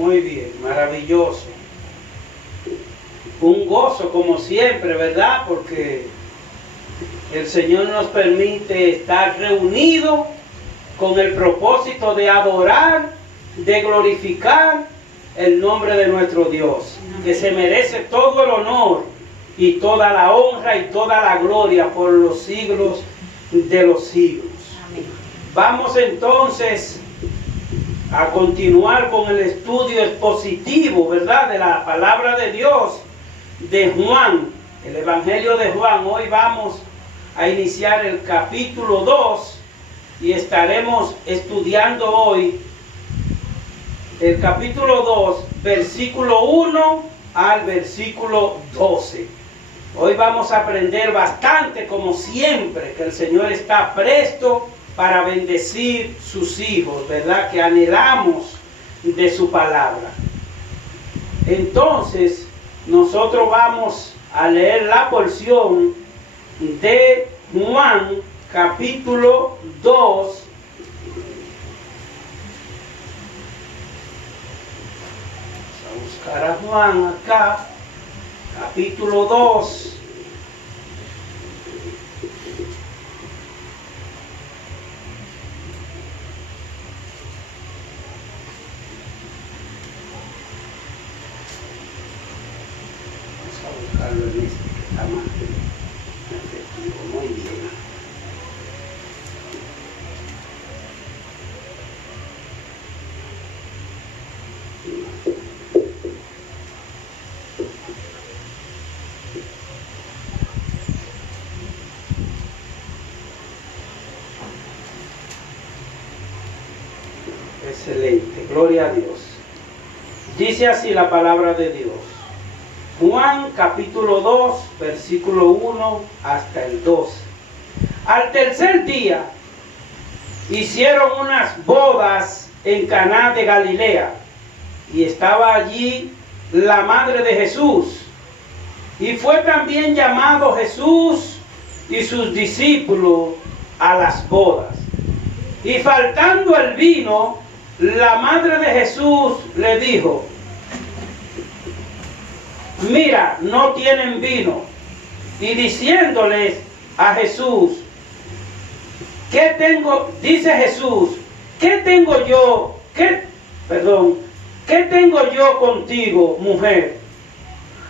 Muy bien, maravilloso. Un gozo como siempre, ¿verdad? Porque el Señor nos permite estar reunidos con el propósito de adorar, de glorificar el nombre de nuestro Dios, que se merece todo el honor y toda la honra y toda la gloria por los siglos de los siglos. Amén. Vamos entonces a continuar con el estudio expositivo, ¿verdad?, de la palabra de Dios, de Juan, el Evangelio de Juan. Hoy vamos a iniciar el capítulo 2 y estaremos estudiando hoy el capítulo 2, versículo 1 al versículo 12. Hoy vamos a aprender bastante, como siempre, que el Señor está presto para bendecir sus hijos, ¿verdad?, que anhelamos de su palabra. Entonces, nosotros vamos a leer la porción de Juan, capítulo 2. Vamos a buscar a Juan acá, capítulo 2. Buscarlo en este que está más efectivo. Muy bien. Excelente, gloria a Dios. Dice así la palabra de Dios. Juan capítulo 2, versículo 1 hasta el 12. Al tercer día hicieron unas bodas en Caná de Galilea, y estaba allí la madre de Jesús. Y fue también llamado Jesús y sus discípulos a las bodas. Y faltando el vino, la madre de Jesús le dijo: mira, no tienen vino. Y diciéndoles a Jesús, ¿qué tengo? Dice Jesús, ¿qué tengo yo? ¿Qué tengo yo contigo, mujer?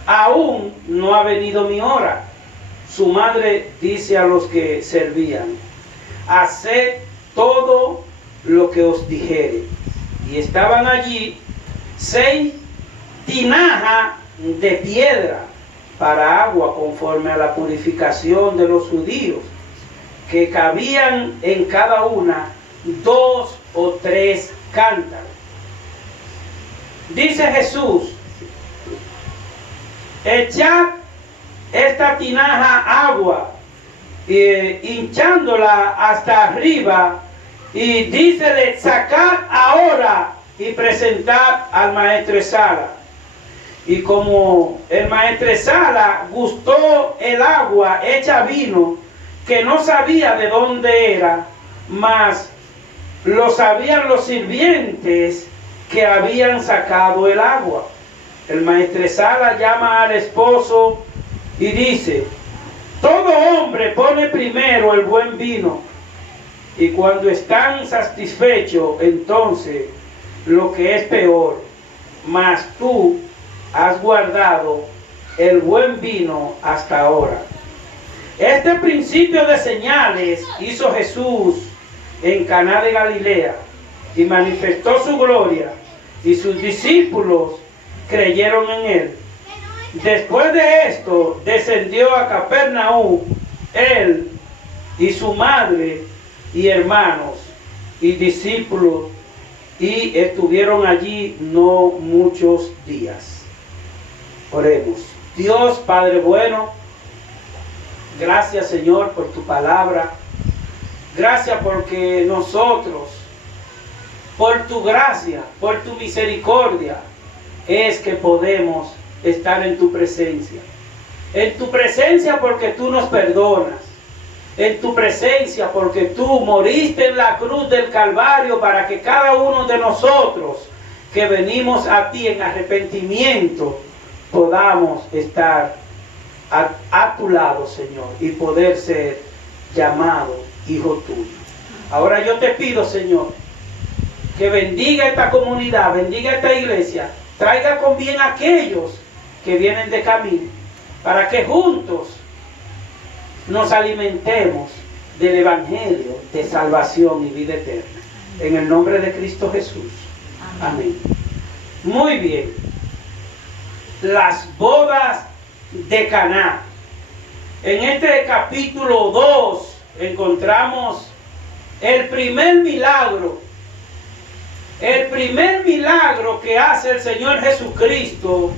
Aún no ha venido mi hora. Su madre dice a los que servían: haced todo lo que os dijere. Y estaban allí 6 tinajas de piedra para agua, conforme a la purificación de los judíos, que cabían en cada una 2 o 3 cántaros. Dice Jesús: echad esta tinaja agua, hinchándola hasta arriba, y dícele: sacad ahora y presentad al maestresala. Y como el maestresala gustó el agua hecha vino, que no sabía de dónde era, mas lo sabían los sirvientes que habían sacado el agua. El maestresala llama al esposo y dice: todo hombre pone primero el buen vino, y cuando están satisfechos, entonces lo que es peor. Mas tú has guardado el buen vino hasta ahora. Este principio de señales hizo Jesús en Caná de Galilea, y manifestó su gloria, y sus discípulos creyeron en él. Después de esto, descendió a Capernaum, él y su madre y hermanos y discípulos, y estuvieron allí no muchos días. Oremos. Dios Padre bueno, gracias Señor por tu palabra. Gracias porque nosotros, por tu gracia, por tu misericordia, es que podemos estar en tu presencia. En tu presencia porque tú nos perdonas. En tu presencia porque tú moriste en la cruz del Calvario para que cada uno de nosotros que venimos a ti en arrepentimiento, podamos estar a tu lado, Señor, y poder ser llamado hijo tuyo. Ahora yo te pido, Señor, que bendiga esta comunidad, bendiga esta iglesia, traiga con bien a aquellos que vienen de camino, para que juntos nos alimentemos del Evangelio de salvación y vida eterna. En el nombre de Cristo Jesús. Amén. Muy bien. Las bodas de Caná. En este capítulo 2 encontramos el primer milagro. El primer milagro que hace el Señor Jesucristo,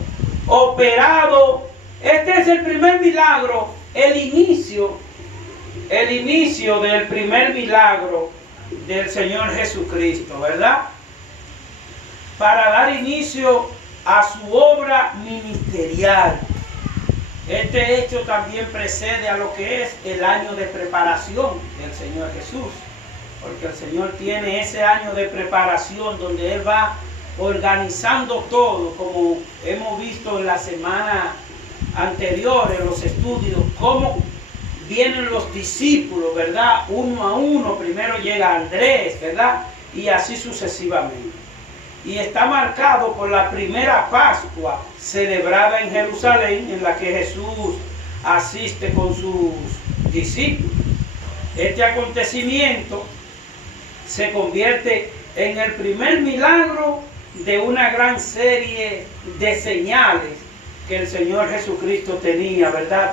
operado. Este es el primer milagro, el inicio del primer milagro del Señor Jesucristo, ¿verdad? Para dar inicio a su obra ministerial. Este hecho también precede a lo que es el año de preparación del Señor Jesús, porque el Señor tiene ese año de preparación donde Él va organizando todo, como hemos visto en la semana anterior en los estudios, cómo vienen los discípulos, ¿verdad? Uno a uno, primero llega Andrés, ¿verdad? Y así sucesivamente. Y está marcado por la primera Pascua celebrada en Jerusalén, en la que Jesús asiste con sus discípulos. Este acontecimiento se convierte en el primer milagro de una gran serie de señales que el Señor Jesucristo tenía, ¿verdad?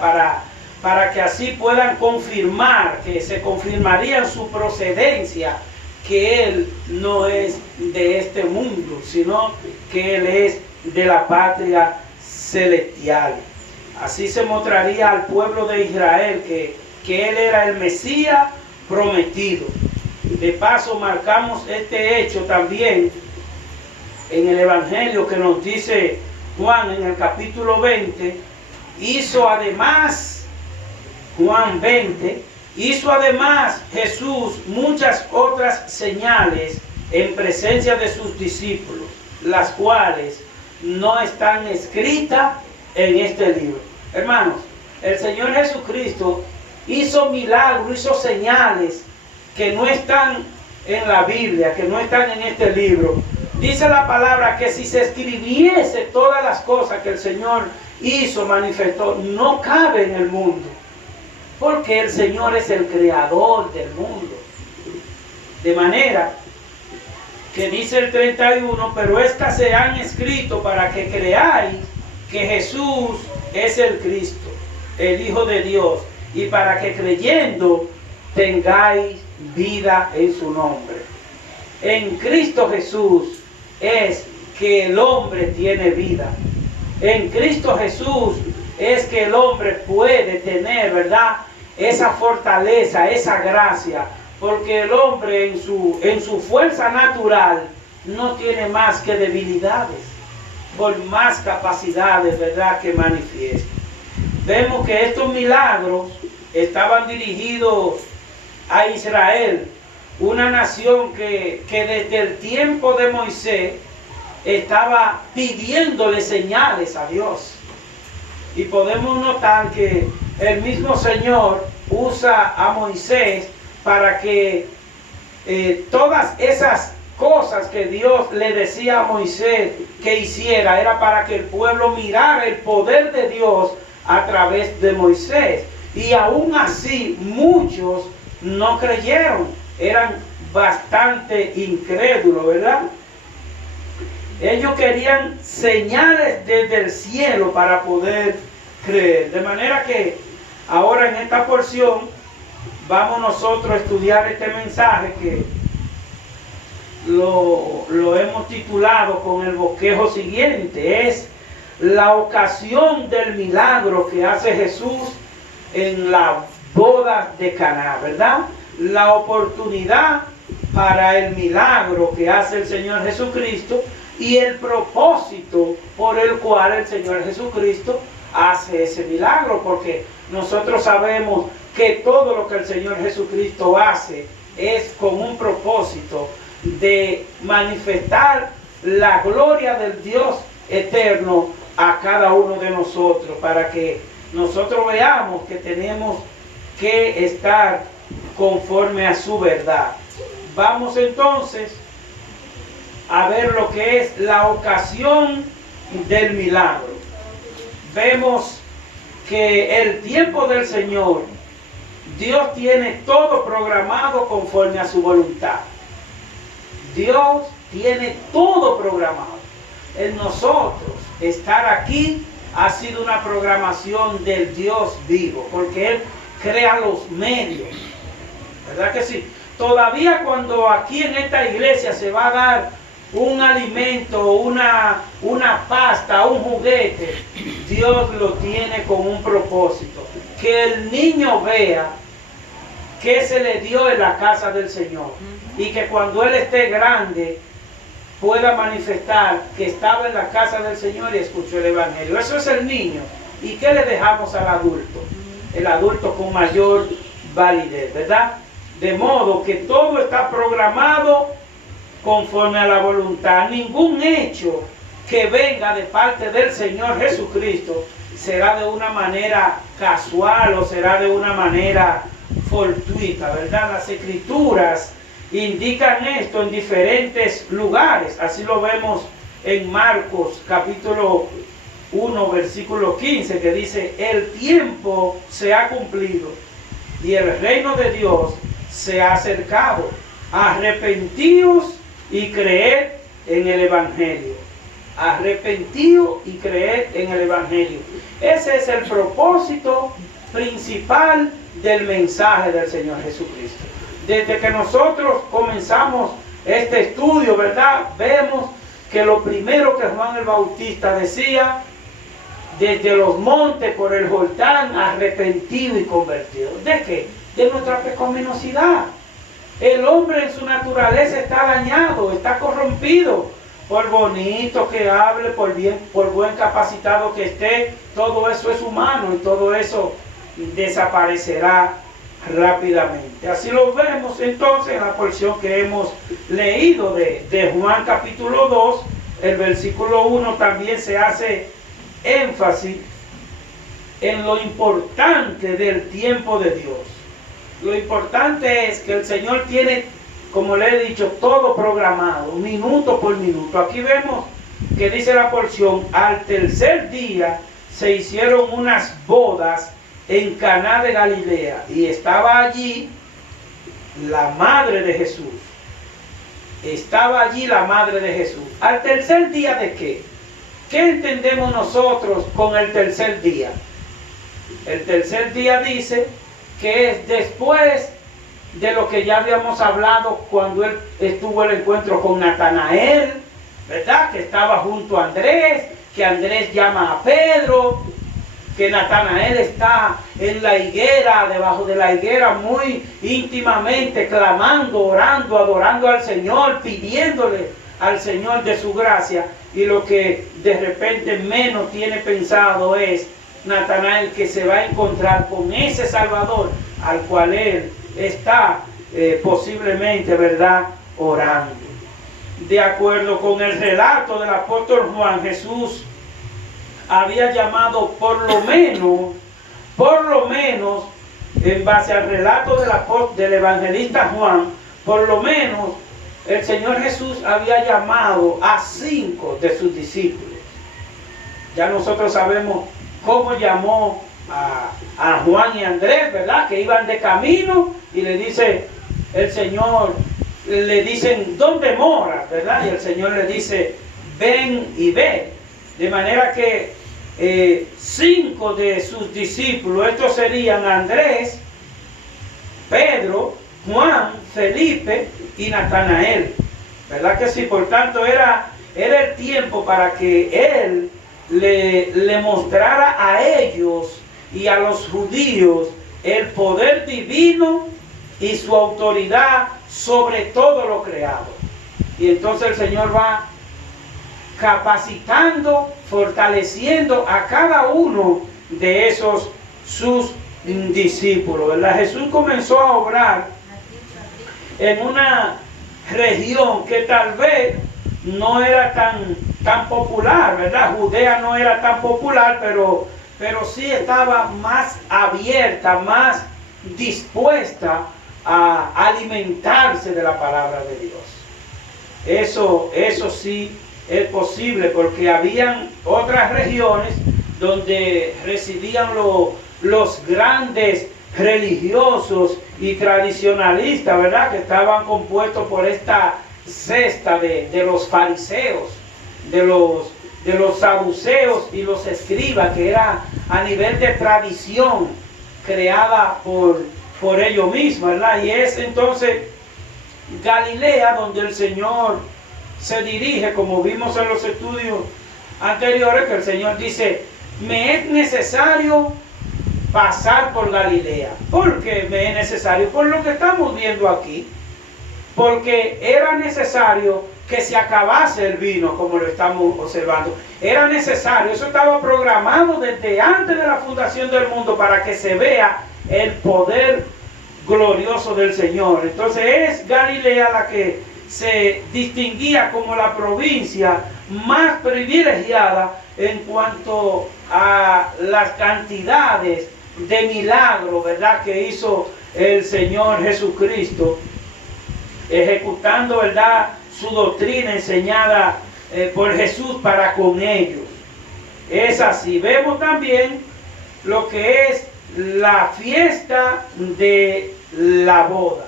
Para que así puedan confirmar, que se confirmaría su procedencia, que Él no es de este mundo, sino que Él es de la patria celestial. Así se mostraría al pueblo de Israel que Él era el Mesías prometido. De paso marcamos este hecho también en el Evangelio que nos dice Juan en el capítulo 20, Juan 20, hizo además Jesús muchas otras señales en presencia de sus discípulos, las cuales no están escritas en este libro. Hermanos, el Señor Jesucristo hizo milagros, hizo señales que no están en la Biblia, que no están en este libro. Dice la palabra que si se escribiese todas las cosas que el Señor hizo, manifestó, no cabe en el mundo. Porque el Señor es el creador del mundo. De manera que dice el 31, pero estas se han escrito para que creáis que Jesús es el Cristo, el Hijo de Dios, y para que creyendo tengáis vida en su nombre. En Cristo Jesús es que el hombre tiene vida. En Cristo Jesús es que el hombre puede tener, ¿verdad?, esa fortaleza, esa gracia, porque el hombre en su fuerza natural no tiene más que debilidades, por más capacidades, ¿verdad?, que manifiesta. Vemos que estos milagros estaban dirigidos a Israel, una nación que desde el tiempo de Moisés estaba pidiéndole señales a Dios. Y podemos notar que el mismo Señor usa a Moisés para que todas esas cosas que Dios le decía a Moisés que hiciera, era para que el pueblo mirara el poder de Dios a través de Moisés. Y aún así muchos no creyeron, eran bastante incrédulos, ¿verdad? Ellos querían señales desde el cielo para poder creer. De manera que ahora en esta porción vamos nosotros a estudiar este mensaje que lo hemos titulado con el bosquejo siguiente. Es la ocasión del milagro que hace Jesús en la boda de Caná, ¿verdad? La oportunidad para el milagro que hace el Señor Jesucristo y el propósito por el cual el Señor Jesucristo hace ese milagro, porque nosotros sabemos que todo lo que el Señor Jesucristo hace es con un propósito de manifestar la gloria del Dios eterno a cada uno de nosotros, para que nosotros veamos que tenemos que estar conforme a su verdad. Vamos entonces a ver lo que es la ocasión del milagro. Vemos que el tiempo del Señor, Dios tiene todo programado conforme a su voluntad. Dios tiene todo programado. En nosotros estar aquí ha sido una programación del Dios vivo, porque Él crea los medios. ¿Verdad que sí? Todavía cuando aquí en esta iglesia se va a dar un alimento, una pasta, un juguete, Dios lo tiene con un propósito. Que el niño vea que se le dio en la casa del Señor. Y que cuando él esté grande pueda manifestar que estaba en la casa del Señor y escuchó el Evangelio. Eso es el niño. ¿Y qué le dejamos al adulto? El adulto con mayor validez, ¿verdad? De modo que todo está programado conforme a la voluntad. Ningún hecho que venga de parte del Señor Jesucristo será de una manera casual o será de una manera fortuita, ¿verdad? Las Escrituras indican esto en diferentes lugares. Así lo vemos en Marcos capítulo 1 versículo 15, que dice: el tiempo se ha cumplido y el reino de Dios se ha acercado. Arrepentíos y creed en el Evangelio. Arrepentíos y creed en el Evangelio. Ese es el propósito principal del mensaje del Señor Jesucristo. Desde que nosotros comenzamos este estudio, ¿verdad? Vemos que lo primero que Juan el Bautista decía: desde los montes por el Jordán, arrepentido y convertido. ¿De qué? De nuestra pecaminosidad. El hombre en su naturaleza está dañado, está corrompido. Por bonito que hable, por buen capacitado que esté, todo eso es humano y todo eso desaparecerá rápidamente. Así lo vemos entonces en la porción que hemos leído de Juan capítulo 2, el versículo 1 también se hace énfasis en lo importante del tiempo de Dios. Lo importante es que el Señor tiene, como le he dicho, todo programado, minuto por minuto. Aquí vemos que dice la porción: al tercer día se hicieron unas bodas en Caná de Galilea y estaba allí la madre de Jesús. Estaba allí la madre de Jesús. ¿Al tercer día de qué? ¿Qué entendemos nosotros con el tercer día? El tercer día dice que es después de lo que ya habíamos hablado cuando él estuvo el encuentro con Natanael, ¿verdad? Que estaba junto a Andrés, que Andrés llama a Pedro, que Natanael está en la higuera, debajo de la higuera, muy íntimamente clamando, orando, adorando al Señor, pidiéndole al Señor de su gracia. Y lo que de repente menos tiene pensado es Natanael que se va a encontrar con ese Salvador al cual él está posiblemente, ¿verdad?, orando. De acuerdo con el relato del apóstol Juan, Jesús había llamado por lo menos, en base al relato del evangelista Juan, por lo menos el Señor Jesús había llamado a 5 de sus discípulos. Ya nosotros sabemos cómo llamó a Juan y Andrés, ¿verdad? Que iban de camino y le dice el Señor, le dicen: ¿dónde moras? ¿Verdad? Y el Señor le dice: ven y ve. De manera que 5 de sus discípulos, estos serían Andrés, Pedro, Juan, Felipe y Natanael. ¿Verdad que sí? Por tanto, era el tiempo para que él le mostrara a ellos y a los judíos el poder divino y su autoridad sobre todo lo creado. Y entonces el Señor va capacitando, fortaleciendo a cada uno de esos sus discípulos, ¿verdad? Jesús comenzó a obrar en una región que tal vez no era tan popular, ¿verdad? Judea no era tan popular, pero sí estaba más abierta, más dispuesta a alimentarse de la palabra de Dios. Eso sí es posible, porque habían otras regiones donde residían los grandes religiosos y tradicionalistas, ¿verdad? Que estaban compuestos por esta cesta de los fariseos, de los saduceos y los escribas, que era a nivel de tradición creada por ellos mismos, ¿verdad? Y es entonces Galilea donde el Señor se dirige, como vimos en los estudios anteriores, que el Señor dice: me es necesario pasar por Galilea. ¿Por qué me es necesario? Por lo que estamos viendo aquí, porque era necesario que se acabase el vino, como lo estamos observando. Era necesario, eso estaba programado desde antes de la fundación del mundo, para que se vea el poder glorioso del Señor. Entonces es Galilea la que se distinguía como la provincia más privilegiada en cuanto a las cantidades de milagros, ¿verdad?, que hizo el Señor Jesucristo, ejecutando, ¿verdad?, su doctrina enseñada por Jesús para con ellos. Es así. Vemos también lo que es la fiesta de la boda.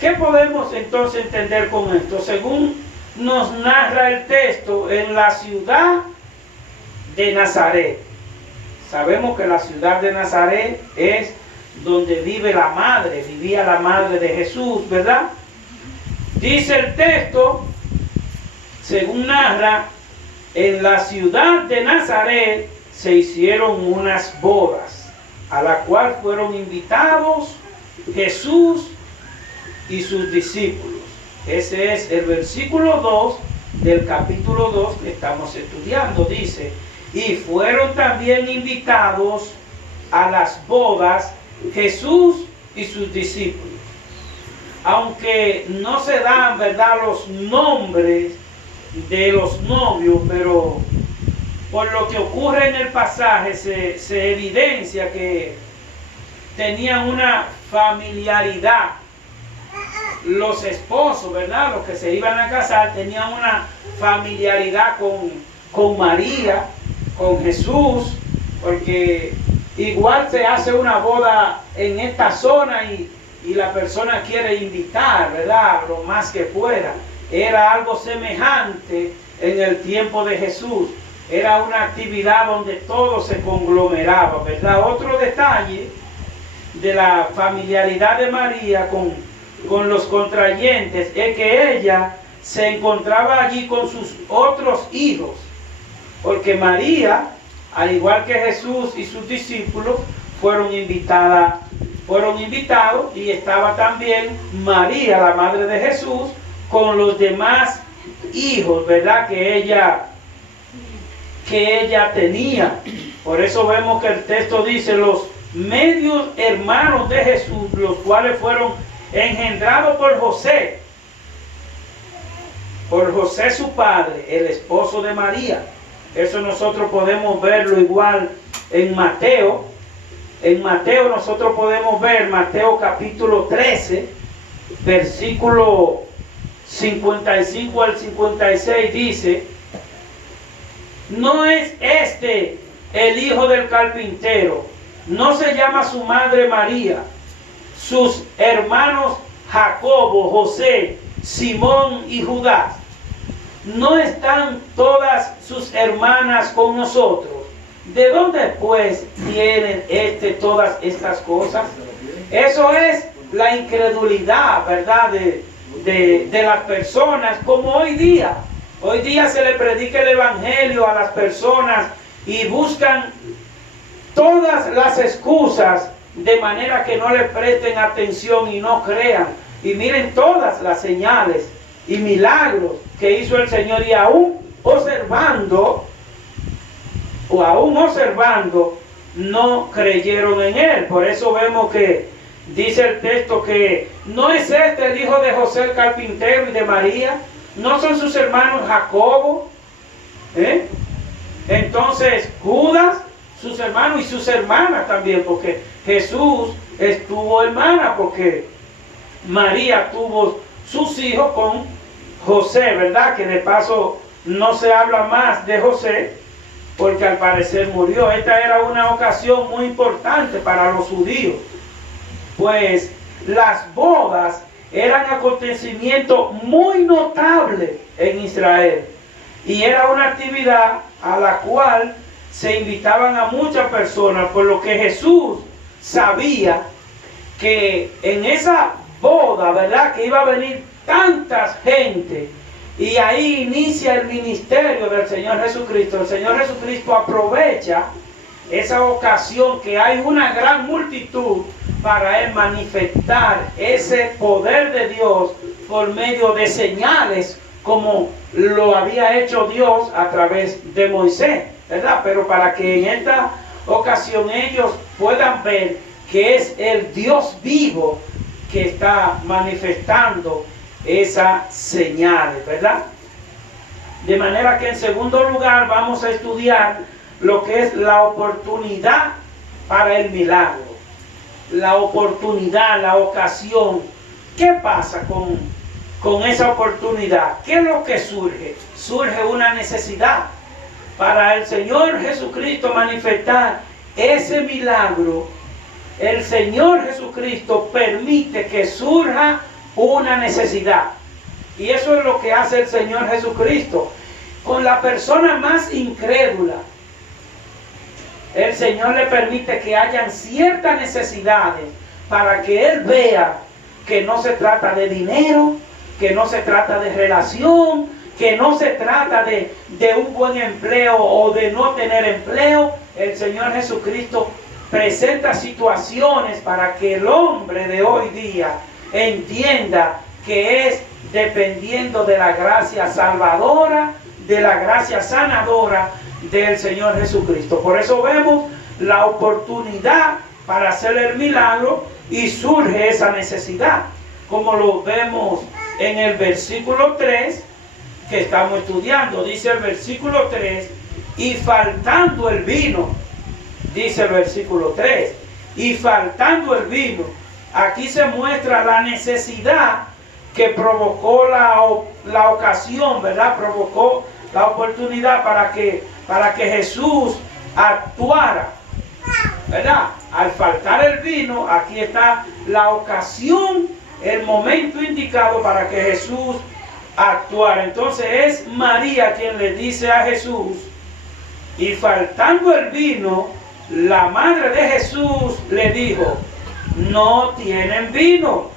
¿Qué podemos entonces entender con esto? Según nos narra el texto, en la ciudad de Nazaret. Sabemos que la ciudad de Nazaret es donde vivía la madre de Jesús, ¿verdad? Dice el texto, según narra, en la ciudad de Nazaret se hicieron unas bodas, a la cual fueron invitados Jesús y sus discípulos. Ese es el versículo 2 del capítulo 2 que estamos estudiando. Dice: y fueron también invitados a las bodas Jesús y sus discípulos. Aunque no se dan, ¿verdad?, los nombres de los novios, pero por lo que ocurre en el pasaje se evidencia que tenían una familiaridad. Los esposos, ¿verdad?, los que se iban a casar, tenían una familiaridad con María, con Jesús, porque igual se hace una boda en esta zona y la persona quiere invitar, ¿verdad?, lo más que pueda. Era algo semejante en el tiempo de Jesús. Era una actividad donde todo se conglomeraba, ¿verdad? Otro detalle de la familiaridad de María con los contrayentes es que ella se encontraba allí con sus otros hijos, porque María, al igual que Jesús y sus discípulos, fueron invitados, y estaba también María, la madre de Jesús, con los demás hijos, ¿verdad?, que ella tenía. Por eso vemos que el texto dice: los medios hermanos de Jesús, los cuales fueron engendrados por José su padre, el esposo de María. Eso nosotros podemos verlo igual en Mateo. En Mateo nosotros podemos ver, Mateo capítulo 13, versículo 55 al 56, dice: ¿no es este el hijo del carpintero? ¿No se llama su madre María, sus hermanos Jacobo, José, Simón y Judas? ¿No están todas sus hermanas con nosotros? ¿De dónde pues tienen todas estas cosas? Eso es la incredulidad, ¿verdad?, de las personas, como hoy día. Hoy día se le predica el evangelio a las personas y buscan todas las excusas de manera que no le presten atención y no crean. Y miren todas las señales y milagros que hizo el Señor, y aún observando, no creyeron en Él. Por eso vemos que dice el texto que no es este el hijo de José el carpintero y de María, ¿No son sus hermanos Jacobo? Entonces Judas, sus hermanos y sus hermanas también, porque Jesús tuvo hermana, porque María tuvo sus hijos con José, ¿verdad? Que de paso no se habla más de José, porque al parecer murió. Esta era una ocasión muy importante para los judíos, pues las bodas eran acontecimiento muy notable en Israel, y era una actividad a la cual se invitaban a muchas personas, por lo que Jesús sabía que en esa boda, ¿verdad?, que iba a venir tanta gente, y ahí inicia el ministerio del Señor Jesucristo. El Señor Jesucristo aprovecha esa ocasión que hay una gran multitud para Él manifestar ese poder de Dios por medio de señales, como lo había hecho Dios a través de Moisés, ¿verdad? Pero para que en esta ocasión ellos puedan ver que es el Dios vivo que está manifestando esas señales, ¿verdad? De manera que en segundo lugar vamos a estudiar lo que es la oportunidad para el milagro. La oportunidad, la ocasión. ¿Qué pasa con esa oportunidad? ¿Qué es lo que surge? Surge una necesidad. Para el Señor Jesucristo manifestar ese milagro, el Señor Jesucristo permite que surja una necesidad. Y eso es lo que hace el Señor Jesucristo con la persona más incrédula. El Señor le permite que hayan ciertas necesidades para que Él vea que no se trata de dinero, que no se trata de relación, que no se trata de un buen empleo o de no tener empleo. El Señor Jesucristo presenta situaciones para que el hombre de hoy día entienda que es dependiendo de la gracia salvadora, de la gracia sanadora del Señor Jesucristo. Por eso vemos la oportunidad para hacer el milagro y surge esa necesidad, como lo vemos en el versículo 3 que estamos estudiando. Dice el versículo 3, y faltando el vino, dice el versículo 3, y faltando el vino. Aquí se muestra la necesidad que provocó la ocasión, ¿verdad? Provocó la oportunidad para que Jesús actuara, ¿verdad? Al faltar el vino, aquí está la ocasión, el momento indicado para que Jesús actuara. Entonces es María quien le dice a Jesús, y faltando el vino, la madre de Jesús le dijo, no tienen vino,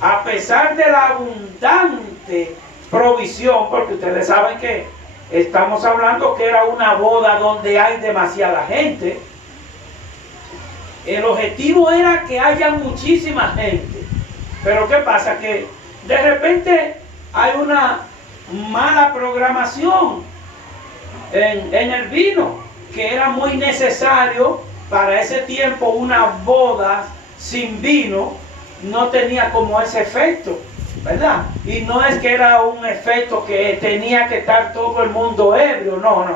a pesar de la abundante provisión, porque ustedes saben que estamos hablando que era una boda donde hay demasiada gente. El objetivo era que haya muchísima gente. Pero ¿qué pasa? Que de repente hay una mala programación en el vino, que era muy necesario para ese tiempo. Una boda sin vino no tenía como ese efecto, ¿verdad? Y no es que era un efecto que tenía que estar todo el mundo ebrio, no,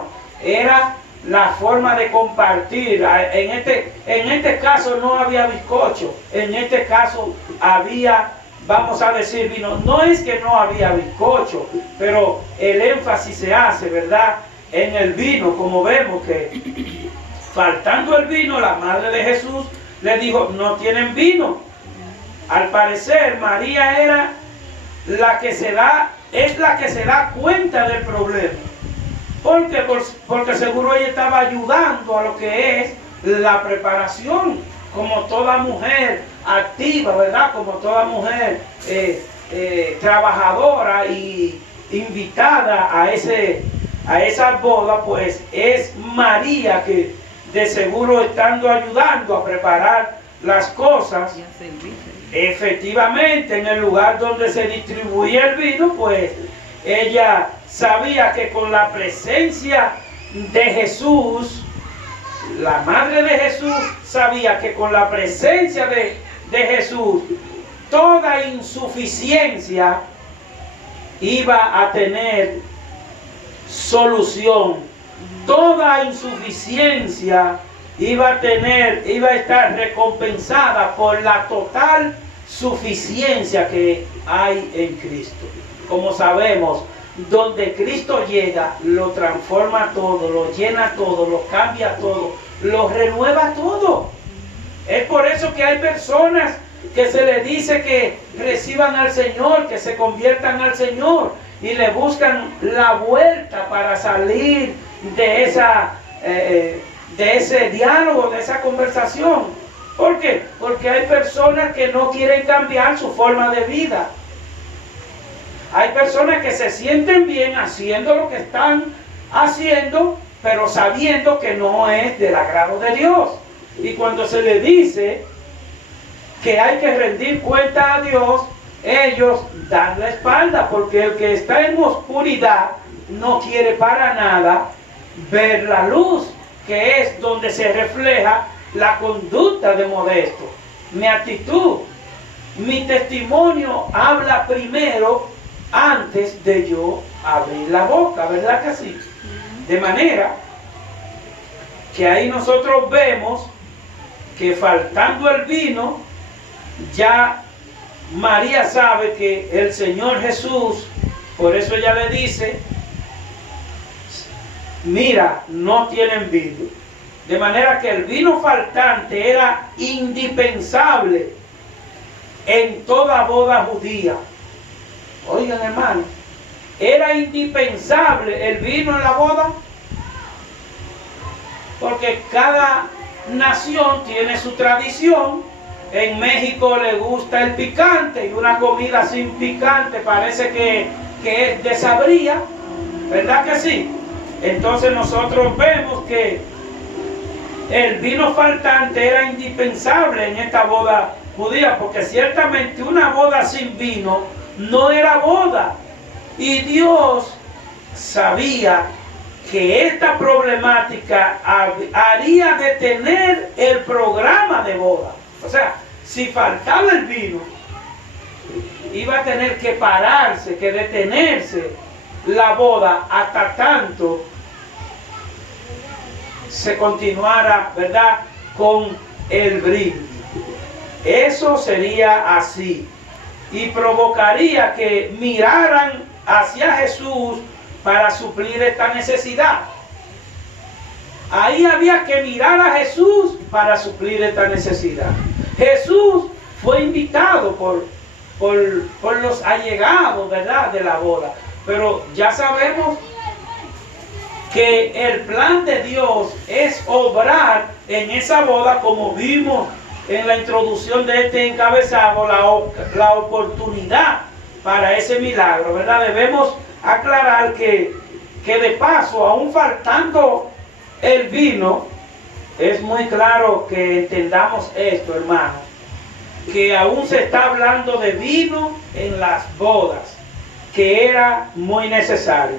era la forma de compartir. En este caso no había bizcocho, en este caso había, vamos a decir, vino. No es que no había bizcocho, pero el énfasis se hace, ¿verdad?, en el vino, como vemos que faltando el vino, la madre de Jesús le dijo, no tienen vino. Al parecer María era la que se da cuenta del problema. Porque seguro ella estaba ayudando a lo que es la preparación, como toda mujer activa, ¿verdad? Como toda mujer trabajadora y invitada a esa boda, pues es María que de seguro estando ayudando a preparar las cosas. Efectivamente, en el lugar donde se distribuía el vino, pues ella sabía que con la presencia de Jesús, la madre de Jesús sabía que con la presencia de Jesús, toda insuficiencia iba a tener solución. Toda insuficiencia iba a estar recompensada por la total suficiencia que hay en Cristo. Como sabemos, donde Cristo llega, lo transforma todo, lo llena todo, lo cambia todo, lo renueva todo. Es por eso que hay personas que se les dice que reciban al Señor, que se conviertan al Señor y le buscan la vuelta para salir de ese diálogo, de esa conversación. ¿Por qué? Porque hay personas que no quieren cambiar su forma de vida. Hay personas que se sienten bien haciendo lo que están haciendo, pero sabiendo que no es del agrado de Dios. Y cuando se les dice que hay que rendir cuenta a Dios, ellos dan la espalda, porque el que está en oscuridad no quiere para nada ver la luz, que es donde se refleja la conducta de Modesto. Mi actitud, mi testimonio habla primero antes de yo abrir la boca, ¿verdad que sí? De manera que ahí nosotros vemos que faltando el vino, ya María sabe que el Señor Jesús, por eso ella le dice, mira, no tienen vino. De manera que el vino faltante era indispensable en toda boda judía. Oigan, hermano, era indispensable el vino en la boda, porque cada nación tiene su tradición. En México le gusta el picante, y una comida sin picante parece que es desabrida, ¿verdad que sí? Entonces nosotros vemos que el vino faltante era indispensable en esta boda judía, porque ciertamente una boda sin vino no era boda. Y Dios sabía que esta problemática haría detener el programa de boda. O sea, si faltaba el vino, iba a tener que pararse, que detenerse la boda hasta tanto se continuara, ¿verdad?, con el brindis. Eso sería así, y provocaría que miraran hacia Jesús para suplir esta necesidad. Ahí había que mirar a Jesús para suplir esta necesidad. Jesús fue invitado por los allegados, ¿verdad?, de la boda. Pero ya sabemos que el plan de Dios es obrar en esa boda, como vimos en la introducción de este encabezado, la oportunidad para ese milagro, ¿verdad? Debemos aclarar que de paso, aún faltando el vino, es muy claro que entendamos esto, hermano, que aún se está hablando de vino en las bodas, que era muy necesario.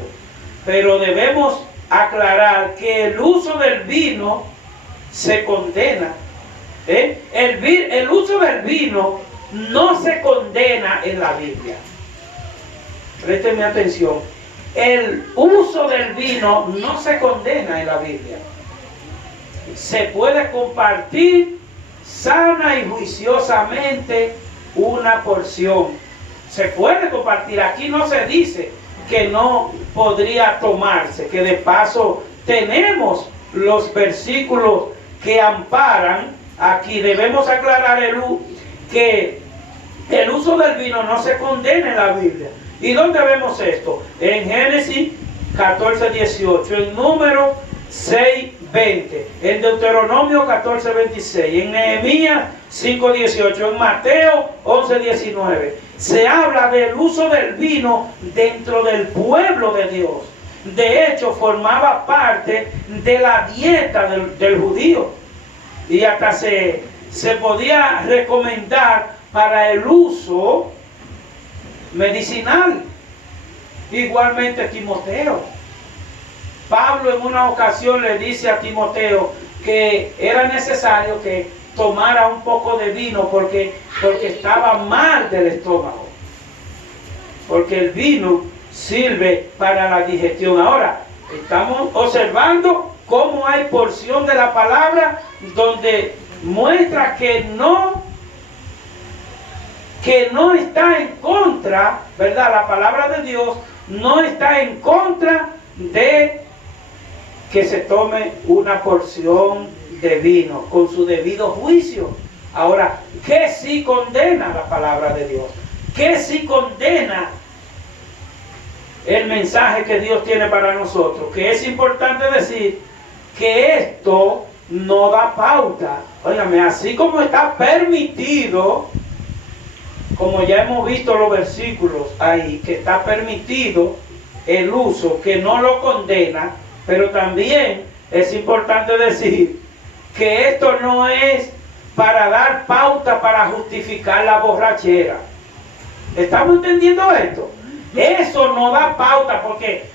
Pero debemos aclarar que el uso del vino se condena. El uso del vino no se condena en la Biblia. Présteme atención. El uso del vino no se condena en la Biblia. Se puede compartir sana y juiciosamente una porción. Se puede compartir. Aquí no se dice que no podría tomarse, que de paso tenemos los versículos que amparan. Aquí debemos aclarar que el uso del vino no se condena en la Biblia. ¿Y dónde vemos esto? En Génesis 14:18, en Números 6:20, en Deuteronomio 14:26, en Nehemías 5:18, en Mateo 11:19. Se habla del uso del vino dentro del pueblo de Dios. De hecho, formaba parte de la dieta del judío. Y hasta se podía recomendar para el uso medicinal. Igualmente Timoteo. Pablo en una ocasión le dice a Timoteo que era necesario que tomara un poco de vino porque estaba mal del estómago. Porque el vino sirve para la digestión. Ahora, estamos observando cómo hay porción de la palabra donde muestra que no está en contra, ¿verdad? La palabra de Dios no está en contra de que se tome una porción de vino con su debido juicio. Ahora, ¿qué sí condena la palabra de Dios? ¿Qué sí condena el mensaje que Dios tiene para nosotros? Que es importante decir que esto no da pauta. Óigame, así como está permitido, como ya hemos visto los versículos ahí, que está permitido el uso, que no lo condena, pero también es importante decir que esto no es para dar pauta para justificar la borrachera. ¿Estamos entendiendo esto? Eso no da pauta, porque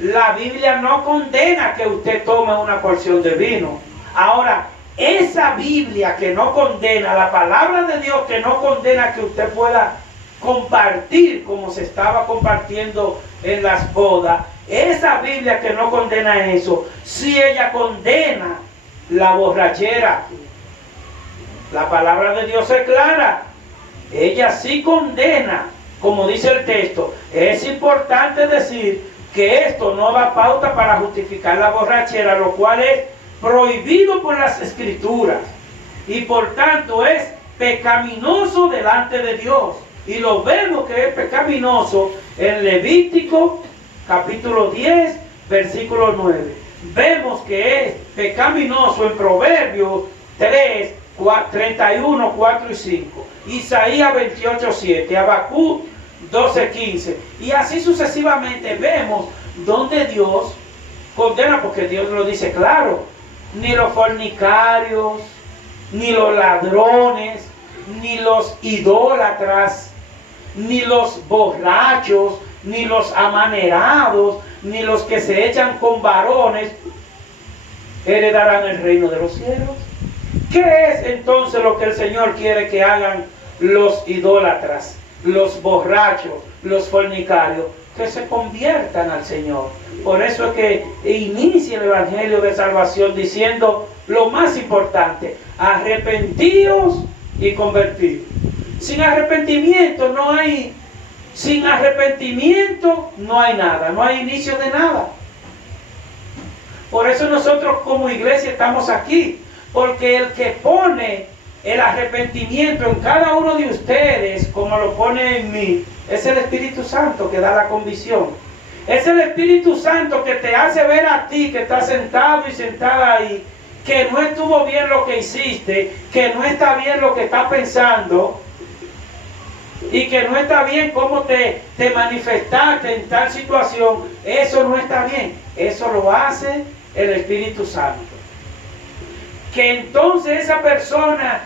la Biblia no condena que usted tome una porción de vino. Ahora, esa Biblia que no condena, la palabra de Dios que no condena que usted pueda compartir como se estaba compartiendo en las bodas, esa Biblia que no condena eso, si ella condena la borrachera, la palabra de Dios es clara, ella sí condena, como dice el texto. Es importante decir que esto no da pauta para justificar la borrachera, lo cual es prohibido por las Escrituras y por tanto es pecaminoso delante de Dios. Y lo vemos que es pecaminoso en Levítico capítulo 10 versículo 9. Vemos que es pecaminoso en Proverbios 3, 31, 4 y 5. Isaías 28, 7. Habacuc 12, 15. Y así sucesivamente vemos donde Dios condena, porque Dios lo dice claro. Ni los fornicarios, ni los ladrones, ni los idólatras, ni los borrachos, ni los amanerados, ni los que se echan con varones, heredarán el reino de los cielos. ¿Qué es entonces lo que el Señor quiere que hagan los idólatras, los borrachos, los fornicarios? Que se conviertan al Señor. Por eso es que inicia el Evangelio de Salvación diciendo lo más importante: arrepentíos y convertidos. Sin arrepentimiento no hay nada, no hay inicio de nada. Por eso nosotros como iglesia estamos aquí, porque el que pone el arrepentimiento en cada uno de ustedes, como lo pone en mí, es el Espíritu Santo que da la convicción. Es el Espíritu Santo que te hace ver a ti que estás sentado y sentada ahí, que no estuvo bien lo que hiciste, que no está bien lo que estás pensando, y que no está bien cómo te manifestaste en tal situación. Eso no está bien. Eso lo hace el Espíritu Santo. Que entonces esa persona